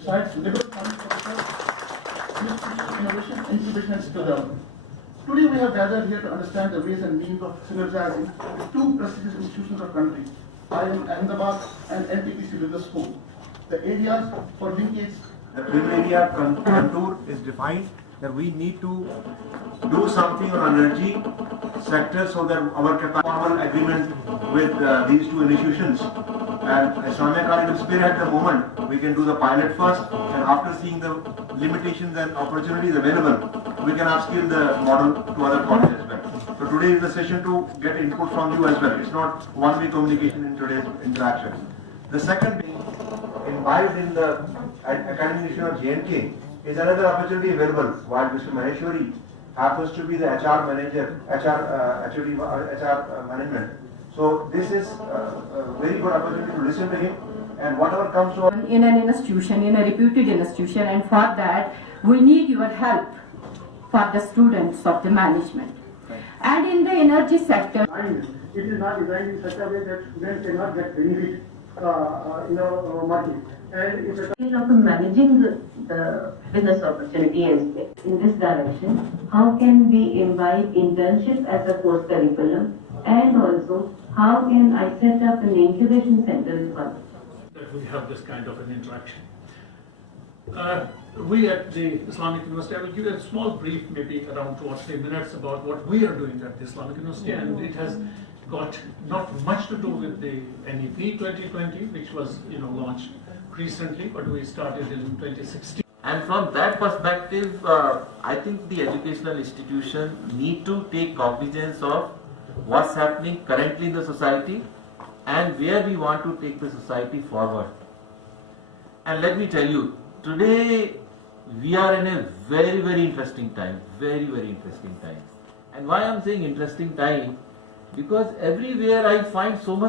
besides liberal funding for research, innovation, incubation, and skill development. Today we have gathered here to understand the ways and means of synergizing two prestigious institutions of country, IIM Ahmedabad and NTPC Business School. The areas for linkage. The twin area contour is defined that we need to do something on energy sector so that our formal agreement with these two institutions and Islamia College will spearhead the moment. We can do the pilot first, and after seeing the limitations and opportunities available, we can upskill the model to other colleges as well. So today is the session to get input from you as well. It's not one-way communication in today's interaction. The second being imbibed in the academic institution of J&K is another opportunity available while Mr. Maheshwari happens to be the HR manager, HR management. So this is a very good opportunity to listen to him, and whatever comes to us. In an institution, in a reputed institution, and for that we need your help for the students of the management. And in the energy sector, It is not designed in such a way that students cannot get benefit market. And if of managing the business opportunity aspect in this direction, how can we invite internship as a course curriculum, and also how can I set up an incubation center for that we have this kind of an interaction. We at the Islamic University, I will give you a small brief, maybe around 2 or 3 minutes, about what we are doing at the Islamic University, and it has got not much to do with the NEP 2020, which was launched recently, but we started in 2016. And from that perspective, I think the educational institution need to take cognizance of what's happening currently in the society and where we want to take the society forward. And let me tell you, today we are in a very, very interesting time, very, very interesting time. And why I'm saying interesting time? Because everywhere I find so much